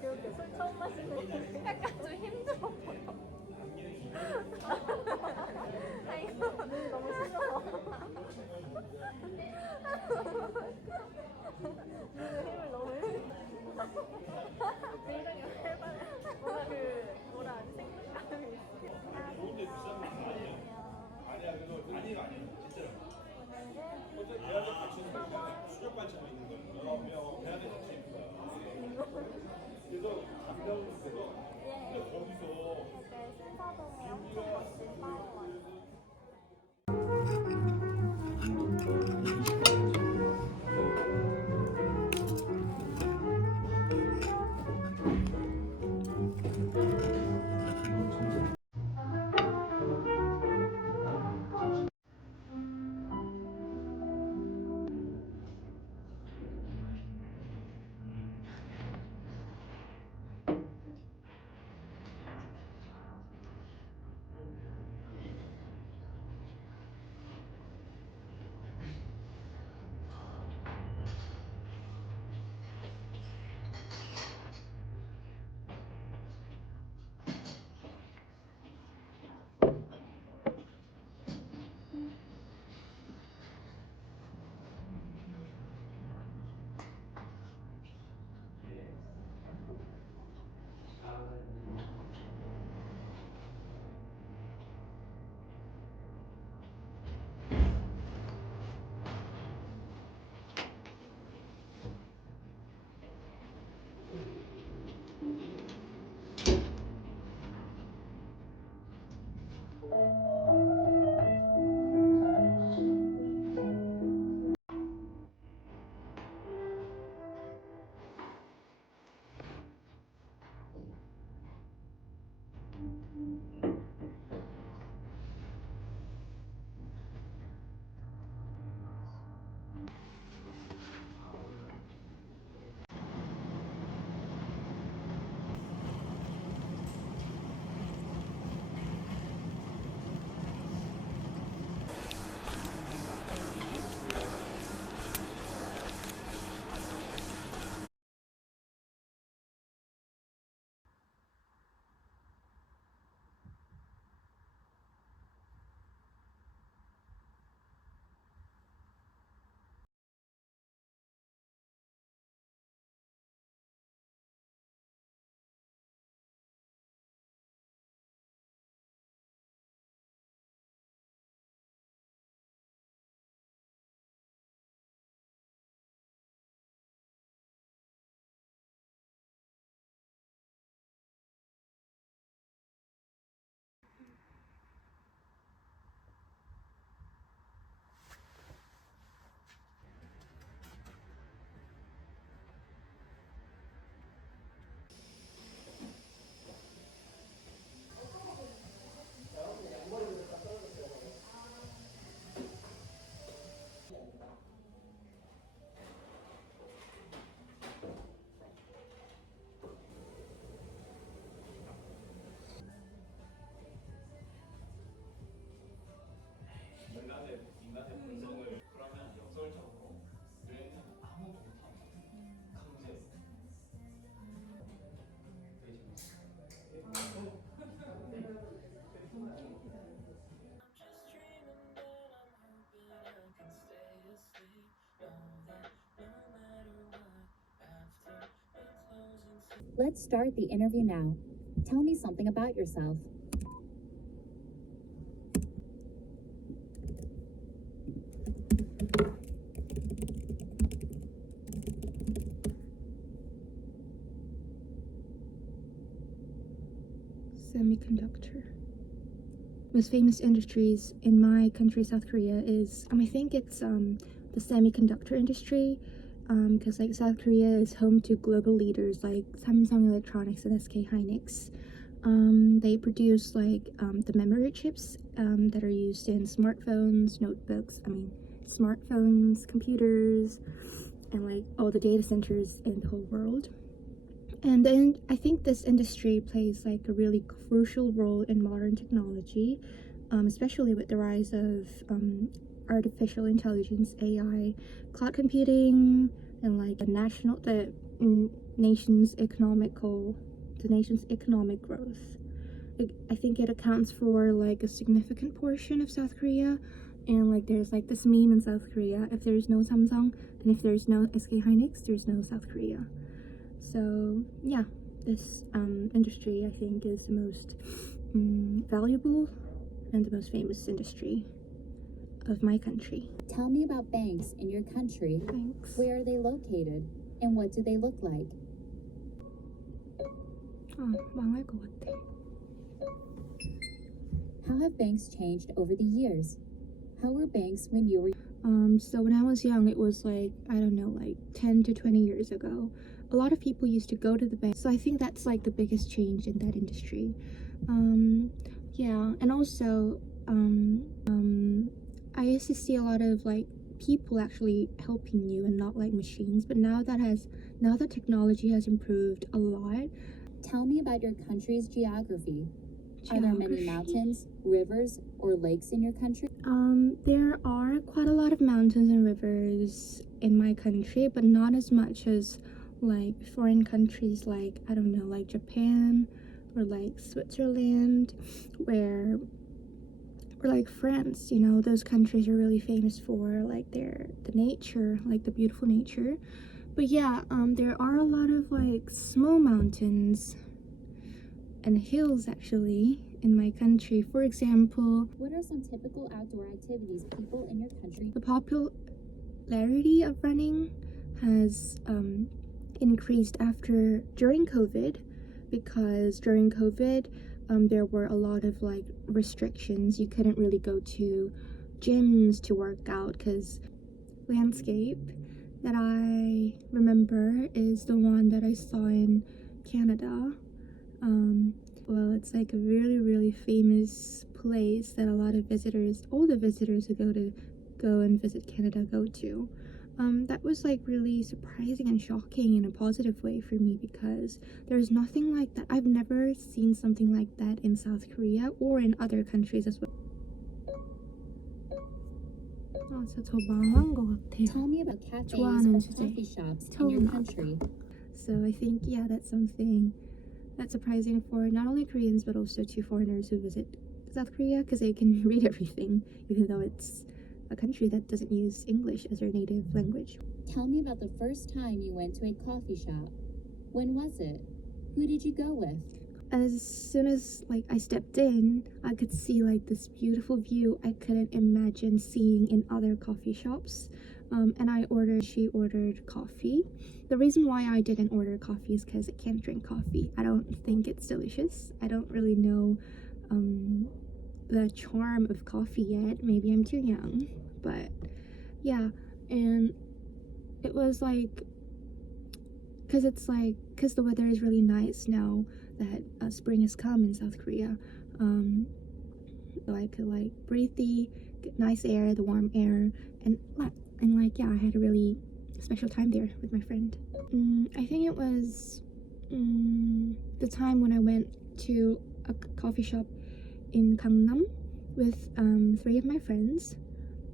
그렇게 술 처음 마시는 약간 좀 힘들어 보여. 아이고, 눈이 너무 시려워. 눈에 힘을 너무 굉장히 활발해. 뭔가 뭐라 생각감이 있어. 아니야, 그거 아니야, 진짜로. 어제 대학에 같이 있는 거 수족관 치고 있는 거예요. 대학에 같이 있는 거야. 그래서 담배하고 근데 거기서 되게 신사동에 엄청 멋진 바가 많아요. 인간의 본성을 그러면 역설적으로 뇌는 아무도 못하고 강제. Let's start the interview now. Tell me something about yourself. Semiconductor. Most famous industries in my country, South Korea, is I think it's the semiconductor industry, because like South Korea is home to global leaders like Samsung Electronics and SK Hynix. They produce like the memory chips that are used in smartphones, notebooks, smartphones, computers, and like all the data centers in the whole world. And then I think this industry plays like a really crucial role in modern technology, especially with the rise of artificial intelligence, AI, cloud computing, and like the nation's economic growth. I think it accounts for like a significant portion of South Korea. And like there's like this meme in South Korea: if there's no Samsung and if there's no SK Hynix, there's no South Korea. So yeah, this industry I think is the most valuable and the most famous industry of my country. Tell me about banks in your country. Thanks. Where are they located? And what do they look like? 망할 것 같아. How have banks changed over the years? How were banks when you were... So when I was young, it was like, I don't know, like 10 to 20 years ago. A lot of people used to go to the bank. So I think that's like the biggest change in that industry. Yeah, and also, I used to see a lot of like people actually helping you and not like machines. But now that technology has improved a lot. Tell me about your country's geography. Are there many mountains, rivers, or lakes in your country? There are quite a lot of mountains and rivers in my country, but not as much as like foreign countries like, I don't know, like Japan or like Switzerland, or like France. You know, those countries are really famous for like the nature, like the beautiful nature. But yeah, there are a lot of like small mountains and hills actually in my country. For example, What are some typical outdoor activities people in your country... the popularity of running has increased during COVID, because during COVID there were a lot of like restrictions. You couldn't really go to gyms to work out because landscape that I remember is the one that I saw in Canada. Well, it's like a really, really famous place that a lot of visitors, all the visitors who go and visit Canada go to. That was like really surprising and shocking in a positive way for me, because there's nothing like that. I've never seen something like that in South Korea or in other countries as well. 진짜 저 망한 것 같아요. Tell me about cafes 좋아하는 or 주제. coffee shops in 처음 your 나왔다. country. So I think, yeah, that's something that's surprising for not only Koreans but also to foreigners who visit South Korea, because they can read everything, even though it's a country that doesn't use English as their native language. Tell me about the first time you went to a coffee shop. When was it? Who did you go with? As soon as like I stepped in, I could see like this beautiful view I couldn't imagine seeing in other coffee shops. And she ordered coffee. The reason why I didn't order coffee is because I can't drink coffee. I don't think it's delicious. I don't really know the charm of coffee yet. Maybe I'm too young, but yeah. And it was like, because the weather is really nice now that spring has come in South Korea. So I could like breathe the nice air, the warm air, and like, yeah, I had a really special time there with my friend. I think it was the time when I went to a coffee shop in Gangnam with 3 of my friends,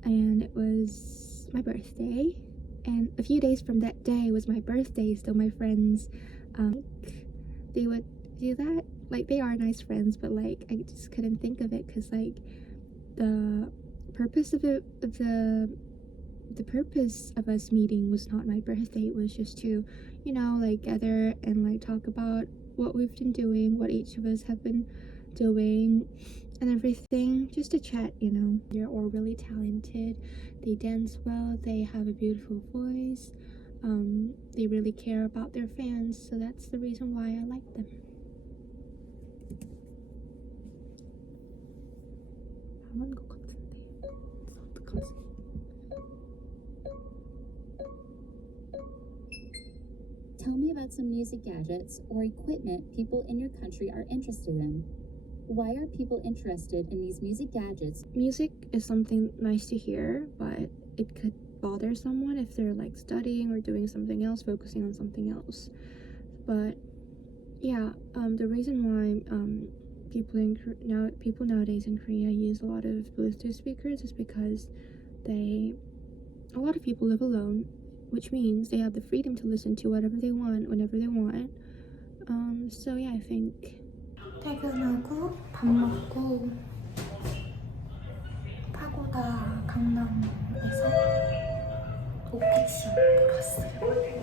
and it was my birthday. And a few days from that day was my birthday, so my friends, they would do that. Like, they are nice friends, but like I just couldn't think of it, because like the purpose of the purpose of us meeting was not my birthday. It was just to, you know, like gather and like talk about what we've been doing, what each of us have been doing and everything, just to chat, you know. They're all really talented, they dance well, they have a beautiful voice, they really care about their fans, so that's the reason why I like them. 망한 것 같은데 어떡하지? Tell me about some music gadgets or equipment people in your country are interested in. Why are people interested in these music gadgets? Music is something nice to hear, but it could bother someone if they're like studying or doing something else, focusing on something else. But yeah, the reason why people nowadays in Korea use a lot of Bluetooth speakers is because a lot of people live alone which means they have the freedom to listen to whatever they want, whenever they want. So yeah, I think. 퇴근하고 밥 먹고 파고다 강남에서 오픽 시험 보러 왔어요.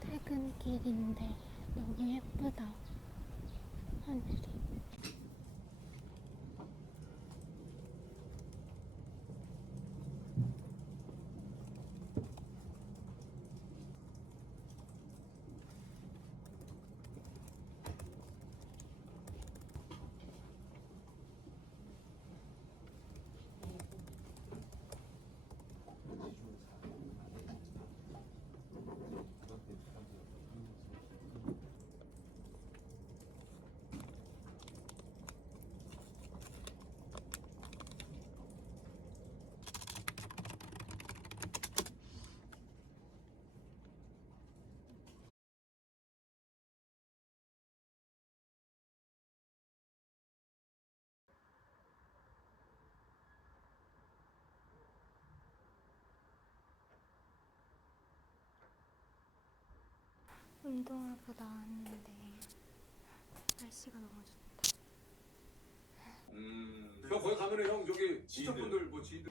퇴근길인데 너무 예쁘다, 하늘이. 운동하고 나왔는데 날씨가 너무 좋다. 형 거기 가면은 형 저기 친척분들 뭐 지인들